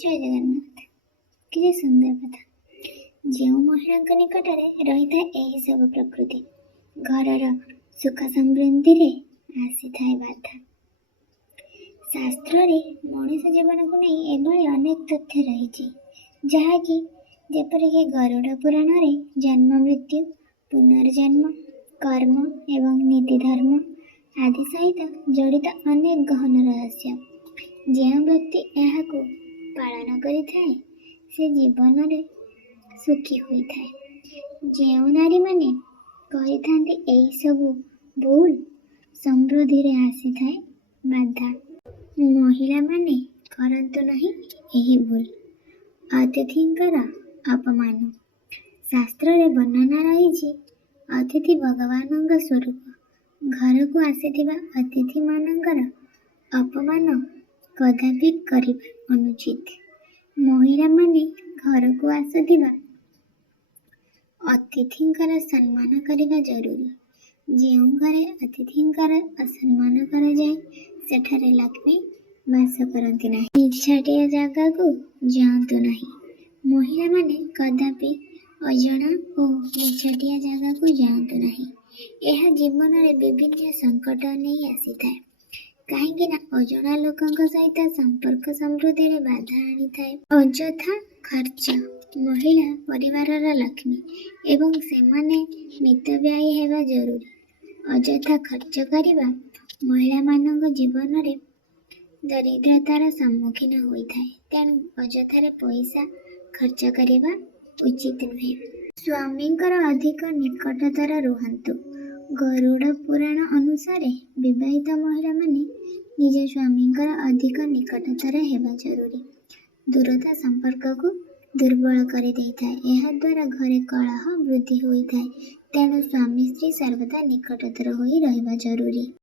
जय जगन्नाथ। कि सुंदर कथा। जो महिला निकटरे रही था यही सब प्रकृति घर सुख समृद्धि रे आसी थाए बाधा। शास्त्र रे मनुष्य जीवन को नहीं एभली अनेक तथ्य रही जहाँकि जेपरिक गरुड़ पुराण रे जन्म मृत्यु पुनर्जन्म कर्म एवं नीति धर्म आदि सहित जड़ित अनेक गहन रहस्य जो व्यक्ति यह पालन करिथाए से जीवन रे सुखी होइथाए। जो नारी माने करिथांती एई सब भूल समृद्धि रे आसी थाए बाधा। महिला माने करंतु नहीं एही भूल अतिथिंकर अपमान। शास्त्र रे वर्णना रही अतिथि भगवान स्वरूप घर को आसीथिबा अतिथि मानकर अपमान कदापि करिबा अनुचित। महिला माने घर को आसुथिबा अतिथिंकर सम्मान करिबा जरूरी। जो घरे अतिथिंकर असम्मान करा जाए सेठारे लक्ष्मी वास करती नहीं। निछाटिया जगह को जातु नहीं। महिला माने कदापि अजणा और निछाटिया जगह को जातु नहीं। यह जीवन रे विभिन्न संकट नहीं आसी थाए कहीं अजणा लोकों सहित संपर्क समृद्धि रे बाधा आनी थाए। अଯଥା खर्च महिला परिवार लक्ष्मी एवं सेमाने मितव्ययी हेबा जरूरी। अଯଥା खर्च करिबा महिला मानक जीवन रे दरिद्रतार सम्मुखीन होई थाए। तेणु अଯଥାରେ पैसा खर्च करिबा उचित नुहे। स्वामींकर अधिक निकटतर रुहंतु। गरुड़ पुराण अनुसार विवाहित महिला माने निज स्वामींकर अधिक निकटतर हेबा जरूरी। दूरता संपर्क को दुर्बल करि देइथाए। एहा द्वारा घरे कलह वृद्धि होइथाए। तेणु स्वामी स्त्री सर्वदा निकटतर होई रहिबा जरूरी।